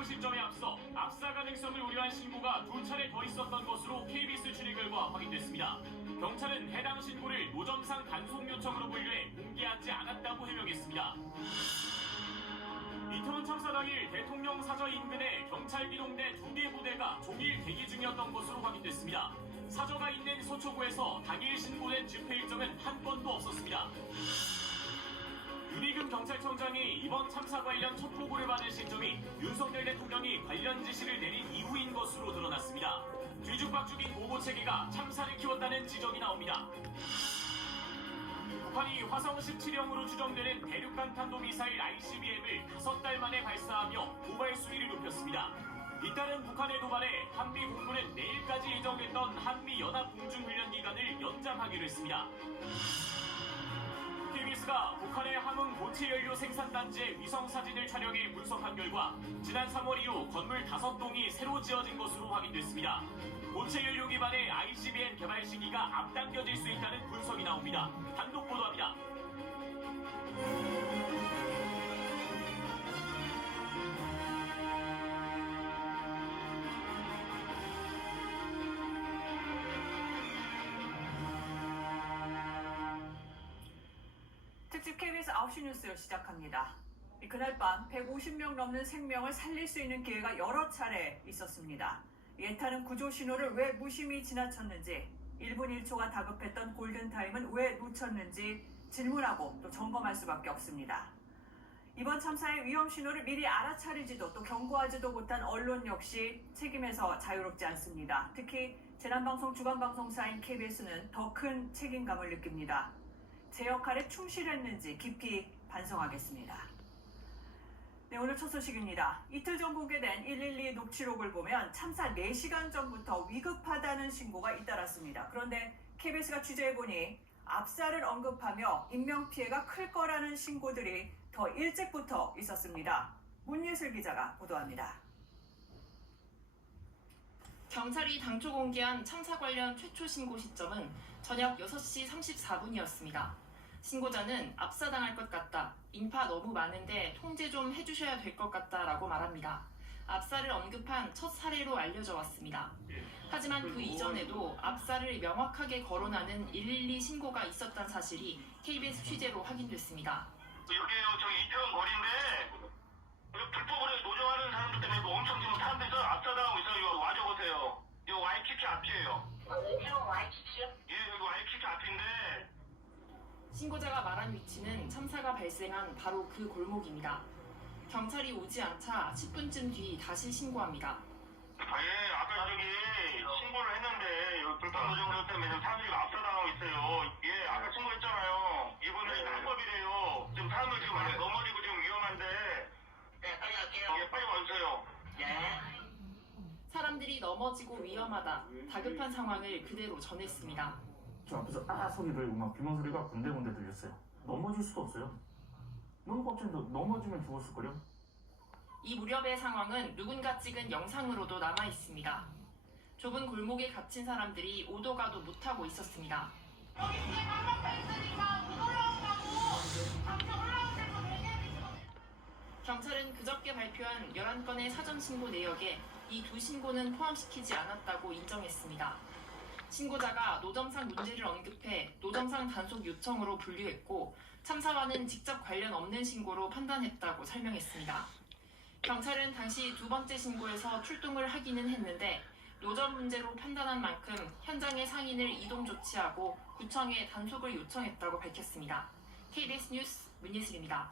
신고 시점에 앞서 압사 가능성을 우려한 신고가 2차례 더 있었던 것으로 KBS 추리 결과 확인됐습니다. 경찰은 해당 신고를 노점상 단속 요청으로 분류해 공개하지 않았다고 해명했습니다. 이태원 참사 당일 대통령 사저 인근에 경찰 기동대 2개 부대가 종일 대기 중이었던 것으로 확인됐습니다. 사저가 있는 서초구에서 당일 신고된 집회 일정은 한 건도 없었습니다. 윤희금 경찰청장이 이번 참사 관련 첫 보고를 받은 시점이 윤석열 대통령이 관련 지시를 내린 이후인 것으로 드러났습니다. 뒤죽박죽인 보고 체계가 참사를 키웠다는 지적이 나옵니다. 북한이 화성 17형으로 추정되는 대륙간 탄도미사일 ICBM을 5달 만에 발사하며 도발 수위를 높였습니다. 잇따른 북한의 도발에 한미 공군은 내일까지 예정됐던 한미연합 공중훈련 기간을 연장하기로 했습니다. KBS가 북한의 함흥 고체 연료 생산단지의 위성 사진을 촬영해 분석한 결과 지난 3월 이후 건물 5동이 새로 지어진 것으로 확인됐습니다. 고체 연료 기반의 ICBM 개발 시기가 앞당겨질 수 있다는 분석이 나옵니다. 단독 보도합니다. 특집 KBS 9시 뉴스 시작합니다. 그날 밤 150명 넘는 생명을 살릴 수 있는 기회가 여러 차례 있었습니다. 예타는 구조 신호를 왜 무심히 지나쳤는지, 1분 1초가 다급했던 골든타임은 왜 놓쳤는지 질문하고 또 점검할 수밖에 없습니다. 이번 참사의 위험 신호를 미리 알아차리지도 또 경고하지도 못한 언론 역시 책임에서 자유롭지 않습니다. 특히 재난방송 주간방송사인 KBS는 더 큰 책임감을 느낍니다. 제 역할에 충실했는지 깊이 반성하겠습니다. 네, 오늘 첫 소식입니다. 이틀 전 공개된 112 녹취록을 보면 참사 4시간 전부터 위급하다는 신고가 잇따랐습니다. 그런데 KBS가 취재해보니 압사를 언급하며 인명피해가 클 거라는 신고들이 더 일찍부터 있었습니다. 문예슬 기자가 보도합니다. 경찰이 당초 공개한 참사 관련 최초 신고 시점은 저녁 6시 34분이었습니다. 신고자는 압사당할 것 같다. 인파 너무 많은데 통제 좀 해주셔야 될 것 같다라고 말합니다. 압사를 언급한 첫 사례로 알려져 왔습니다. 하지만 그 이전에도 압사를 명확하게 거론하는 112 신고가 있었던 사실이 KBS 취재로 확인됐습니다. 여기요, 저기 이태원 거리인데 불법으로 노정하는 사람들 때문에 엄청 지금 사람들이 압사당하고 있어요. 이거 와줘보세요. 이거 와이키키 앞이에요. 이태원 와이키키요? 예, 여기 와이키키 앞인데. 신고자가 말한 위치는 참사가 발생한 바로 그 골목입니다. 경찰이 오지 않자 10분쯤 뒤 다시 신고합니다. 예, 아까 저기 신고를 했는데 여기 불법 노정 때문에 사람들이 압사당하고 있어요. 예, 아까 신고했잖아요. 이번에 합법이래요. 지금 사람들 지금 많이 넘어지고 지금 위험한데. 네, 빨리 갈게요. 예, 빨리 와주세요. 네. 사람들이 넘어지고 위험하다. 다급한 상황을 그대로 전했습니다. 저 앞에서 소리 들리고 막 비명 소리가 군데군데 들렸어요. 넘어질 수도 없어요. 너무 꽉찬데 넘어지면 죽었을걸요? 이 무렵의 상황은 누군가 찍은 영상으로도 남아 있습니다. 좁은 골목에 갇힌 사람들이 오도 가도 못하고 있었습니다. 여기 뒤에 깜빡해 있으니까 못 올라온다고! 당장 올라오세요, 얘기해주세요. 경찰은 그저께 발표한 11건의 사전 신고 내역에 이 두 신고는 포함시키지 않았다고 인정했습니다. 신고자가 노점상 문제를 언급해 노점상 단속 요청으로 분류했고 참사와는 직접 관련 없는 신고로 판단했다고 설명했습니다. 경찰은 당시 두 번째 신고에서 출동을 하기는 했는데 노점 문제로 판단한 만큼 현장의 상인을 이동 조치하고 구청에 단속을 요청했다고 밝혔습니다. KBS 뉴스 문예슬입니다.